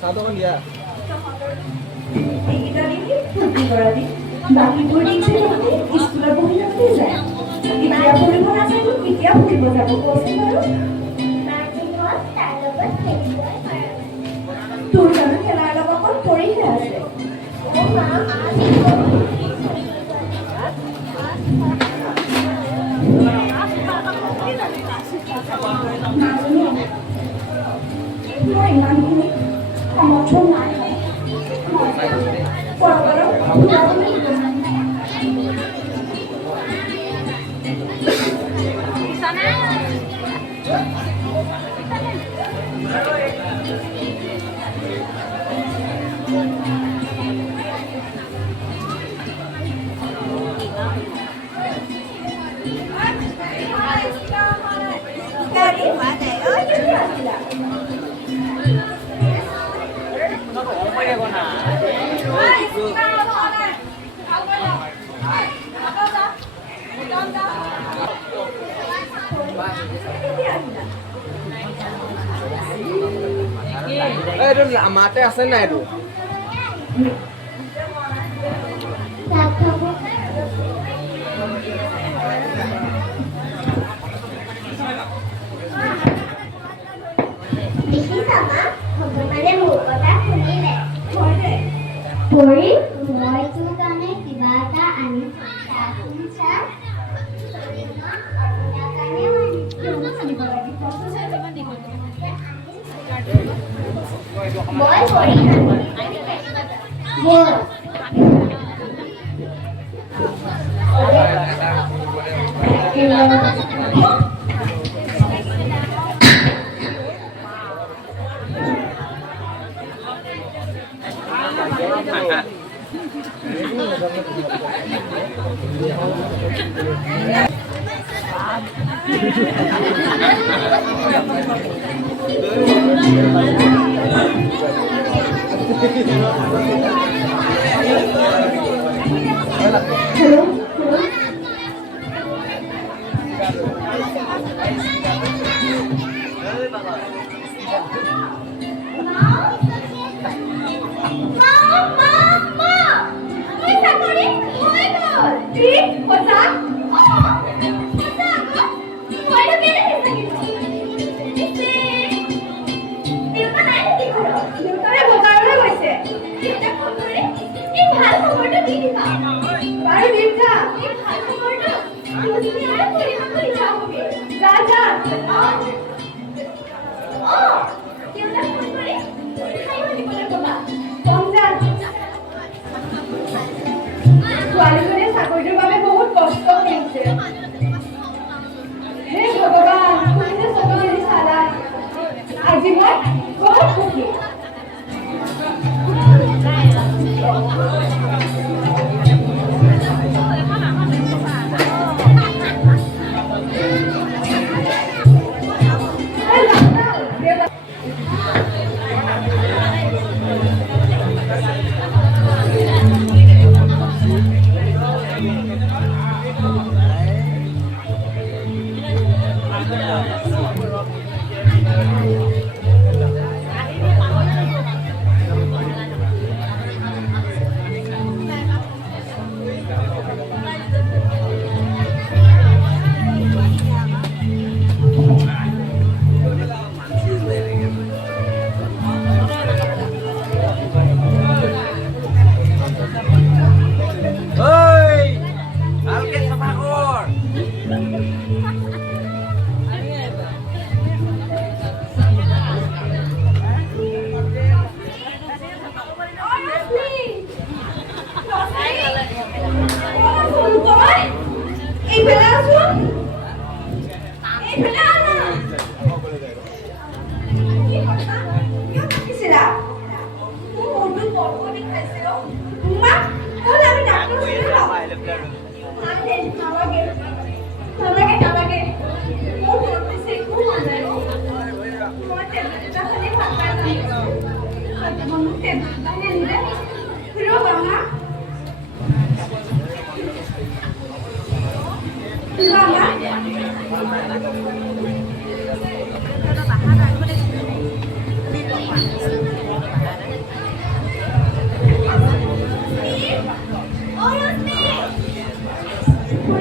Satu kan dia. বাকি পড়িছে স্কুলে বহি ৰাখতে যায় এতিয়া পঢ়িব নাজানো এতিয়া পঢ়িব যাব কৈছে বাৰু তোৰ জানো খেলাৰ লগত পঢ়িহে আছে মই ইমানখিনি সমৰ্থন নাই Itu mate আছে না itu Puri, মই তোৰ কাৰণে কিবা এটা আনিছো শুনিছা মই পৰি বল Hello? ছোৱালীজনীয়ে চাকৰিটোৰ বাবে বহুত কষ্ট কৰিছে হে ভগৱান তুমি চকু মেলি চালা আজি মই বহুত সুখী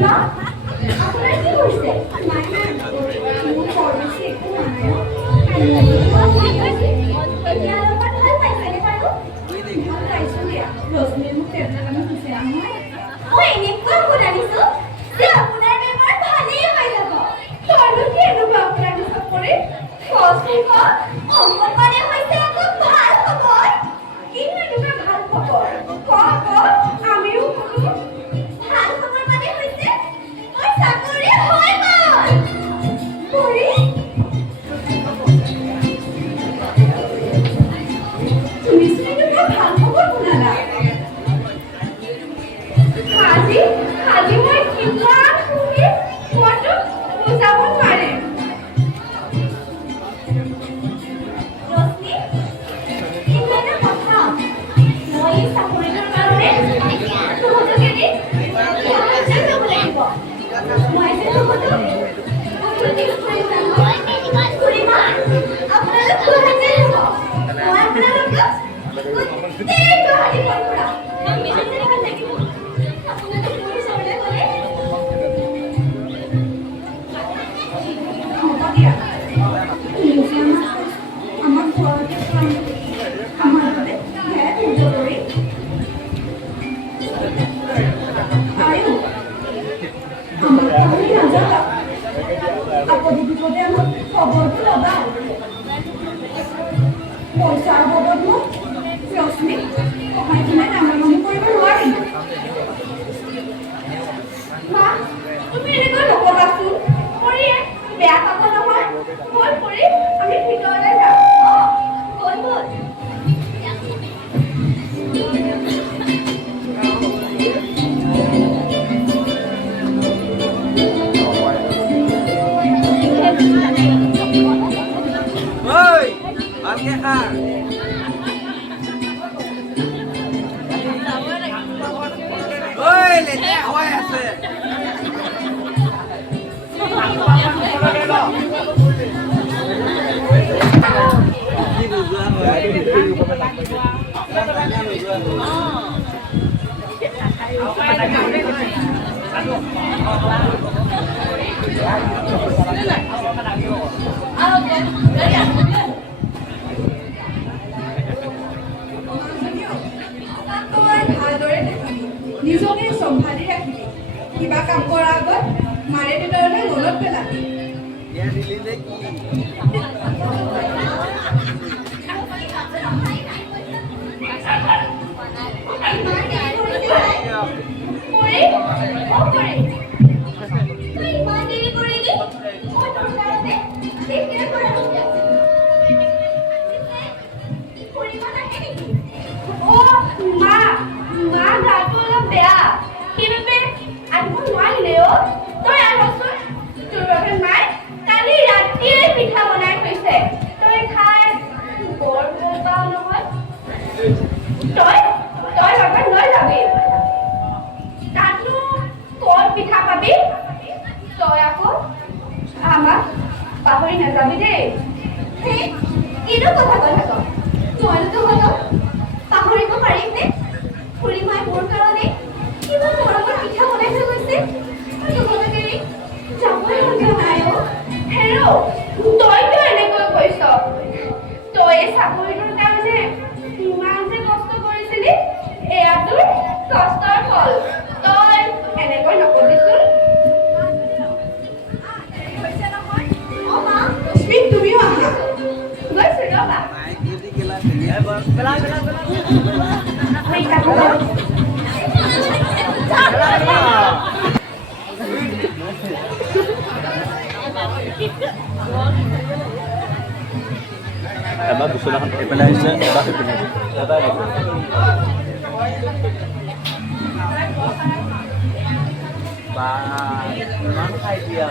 পূৰ্ণিমা আপোনাৰ কি হৈছে নাই নাই মোৰ বৰ বেছি একো হোৱা নাই এতিয়া অলপমান ভাল পাইছেনে বাৰু ভাল পাইছোঁ দিয়া ৰশ্মিয়ে মোক টেবলেট আনি দিছে নহয় মই এনেকুৱা ঔষধ আনিছোঁ যে আপোনাৰ বেমাৰ ভালেই হৈ যাব তইনো কি এনেকুৱা ঔষধ আনিছ কৰি কচোন ঔষধ মানে হৈছে আকৌ ভাল খবৰ কিনো এনেকুৱা ভাল খবৰ ক আমিও শুনো ভাল খবৰ মানে হৈছে মই চাকৰি হৈ গ'ল কৰি তুমি এনেকুৱা ভাল খবৰ শুনালা আজি মই কিমান সুখী মইতো বুজাব নোৱাৰিম ৰশ্মি কিন্তু এটা কথা মই এই চাকৰিটোৰ কাৰণে তহঁতক এৰি গুৱাহাটীলৈ যাব লাগিব মই যে তহঁতক খুড়ীমা আপোনালোক গুৱাহাটীলৈ যাব মই আপোনালোকক গোটেই গুৱাহাটীখন ঘূৰাম আপোনালোক মোৰ ওচৰলৈ গ'লে হ'ব দিয়া আমাক ঘৰতে আমাৰ বাবে ঘৰে পূজা কৰি আৰু আমাৰ ঘৰলৈ নাযাবা আপদে বিপদে আমাক খবৰটো লগাওঁ পইচাৰ বাবদ মোক ৰশ্মিক সহায় কিনে ডাঙৰ মানুহ কৰিব নোৱাৰিম মা তুমি এনেকৈ নকবাচোন কৰিয়ে বেয়া পাব নহয় ব'ল কৰি আমি ভিতৰলৈ যাওঁ ব'ল ব'ল ঐ ভালকে খা ঐ লেতেৰা হৈ আছে নিজকে চম্ভালি ৰাখিবি কিবা কাম কৰাৰ আগত মাৰে দেউতাৰলৈ মনত পেলাবি পাহৰি নাযাবি দেই কিনো কথা কৈ থাক তইতো হলেও পাহৰিব পাৰিমনে খুড়ীমাই মোৰ কাৰণে কিমান মৰমৰ পিঠা বনাই থৈ গৈছে তহঁতক এৰি যাবই মন যোৱা নাই হেৰ' তইতো এনেকৈ কৈছ তই এই চাকৰিটোৰ কাৰণে ইমান যে কষ্ট কৰিছিলি এয়া তোৰ কষ্টৰ ফল তই এনেকৈ নকবিচোন তুমিও আহা গৈছো ৰবা এবাৰ বিচনাখন এইফালে আহিছে এবাৰ সেইপিনে এবাৰ বা ইমান খাই দিয়া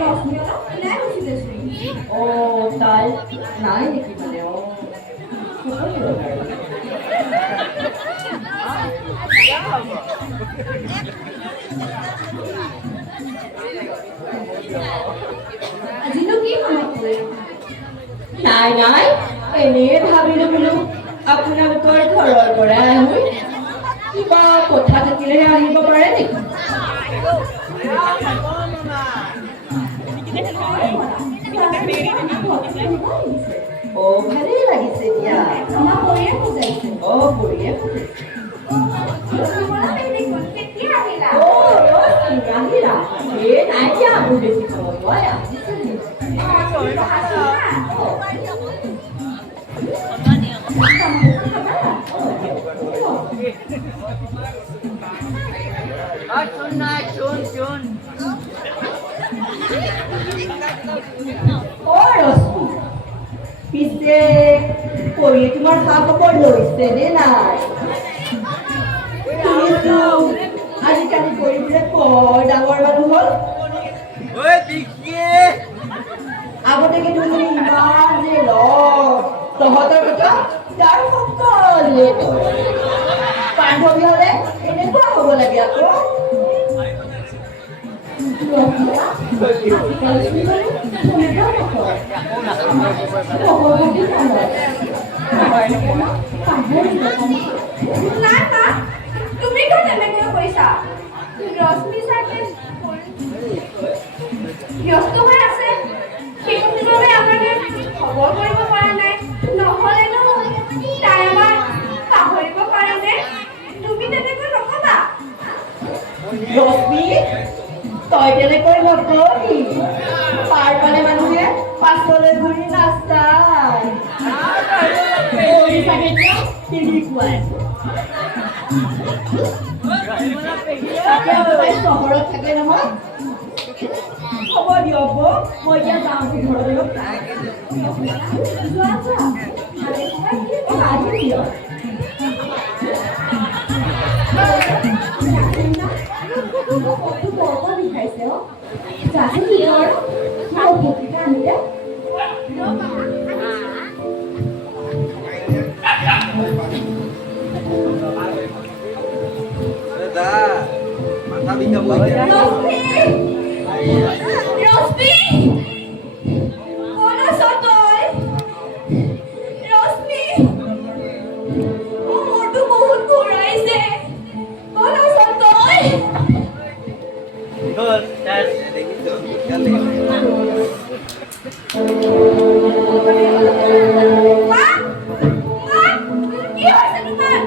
ৰশ্মি অলপ ওলাই গৈছিলেচোন। তাই নাই নেকি মানে আজিনো কি মনত পৰিল? নাই নাই এনেই ভাবিলো বোলো আপোনালোকৰ ঘৰৰ পৰা আহো কিবা কথা থাকিলেহে আহিব পাৰে নেকি ভালেই লাগিছে দিয়া আমাৰ পৰিয়ে বুজাইছে। পৰিয়ে কেতিয়া আহিলা? আহিলা নাই দিয়া মোৰ বেছি সময় মই আহিছো পিছে কৰি তোমাৰ খা খবৰ লৈছে নে নাই আজিকালি কৰিবলৈ বৰ ডাঙৰ মানুহ হ'ল আগতে কিন্তু তুমি ইমান যে তহঁতৰ কথা তাৰ সকলোৱে বান্ধৱী হলে এনেকুৱা হ'ব লাগে আকৌ নাই মা, তুমি কিয় তেনেকৈ কৈছা? ৰশ্মি চাগে ব্যস্ত হৈ আছে, সেইবাবে আমাকে খবৰ কৰিব পৰা নাই। নহ'লেনো তাই আমাক পাহৰিব পাৰেনে? তুমি তেনেকৈ নকবা। ৰশ্মি তই তেনেকৈ নকবি পাৰ পালে মানুহে পাছলৈ ঘূৰি নাচায় তেনেকুৱাই চহৰত থাকে নহয় হ'ব দিয়ক মই এতিয়া যাওঁ ঘৰলৈ যোৱা যোৱা, আজি দিয়ক বৰকৈ বিষাইছে অ'। যাচোন কি কৰ মই উপকৃত আনিলে মাথা বিষাব এতিয়া ৰশ্মি ক'ত আছ তই? ৰশ্মি মোৰ মূৰটো বহুত ঘূৰাইছে। ক'ত আছ তই? মা, কি হৈছে তোমাৰ?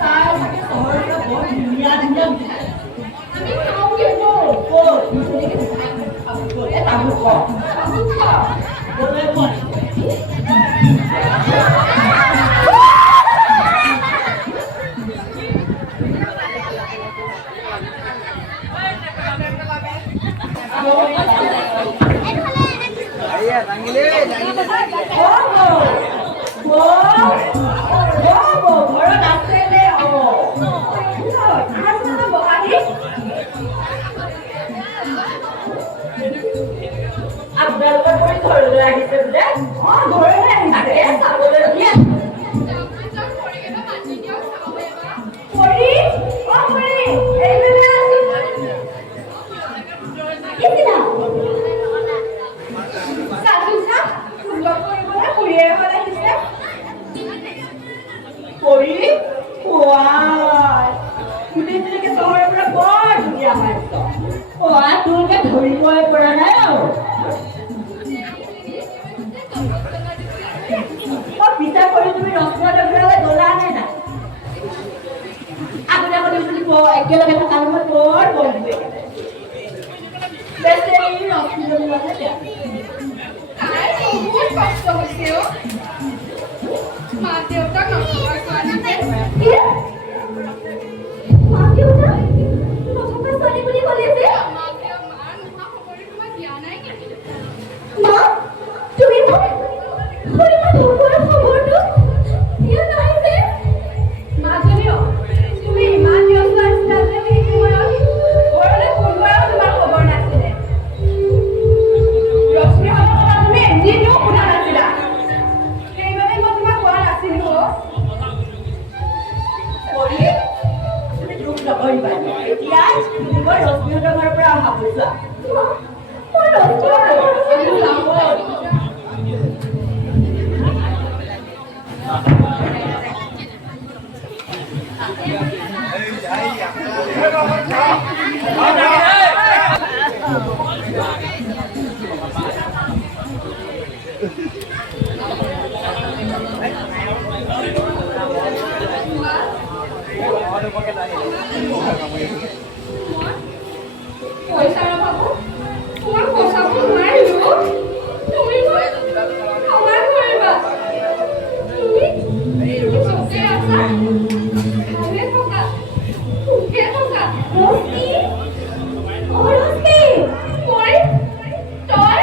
তাই ধুনীয়া ধুনীয়া মিঠাই আমি খাওঁগে ব'ল। ক'ত দুজনীকে গ'লে তামোল খোৱা তামোল খাওঁ। গ'লে মই Ayan, tanggili. ঘৰত আছে নে আপোনালোকৰ কৰি ঘৰলৈ আহিছে বোলে ঘৰলৈ আহিছে চাবলৈ দিয়ে পৰি, অ পৰি, এইফালে আছো। কেতিয়া? সাধু চা, লগ কৰিবলৈ খুৰীয়ে ঘৰত আহিছে। কৰি গোটেইজনীকে চহৰৰ পৰা বৰ ধুনীয়া পাইছ তোৰকে ধৰিবই পৰা নাই আৰু মই বিচাৰ কৰি তুমি ৰচনালৈ গ'লা নে নাই আগতে বুলি একেলগে থকা মই বৰ বন্ধু তাই বহুত কষ্ট হৈছে অ'। মা দেউতাক নথকা ছোৱালীকে মা দেউতা নথকা ছোৱালী বুলি ক'লে যে মা নোহোৱা খবৰটো তোমাক দিয়া নাই নেকি? মা তুমি খুৰীমা ঢকুৱাৰ খবৰটো দিয়া নাই যে মাজনীও তুমি ইমান ব্যস্ত আছিলা যে সেই সময়ত ঘৰলৈ ফোন কৰাও তোমাৰ খবৰ নাছিলে। ৰশ্মিহঁতৰ কথা তুমি এদিনো শুনা নাছিলা। সেইবাবে মই তোমাক কোৱা নাছিলো অ'। তুমি দুখ নকৰিবা এতিয়া তুমি মই ৰশ্মিহঁতৰ ঘৰৰ পৰা অহা বুজা মই ৰশ্মিহঁতৰ পইচাৰ অভাৱত তোমাক বচাব নোৱাৰিলো। তুমি মোক ক্ষমা কৰিবা। তুমি য'তে আছা ভালে থকা, সুখে থকা। ৰশ্মি, অ ৰশ্মি, তই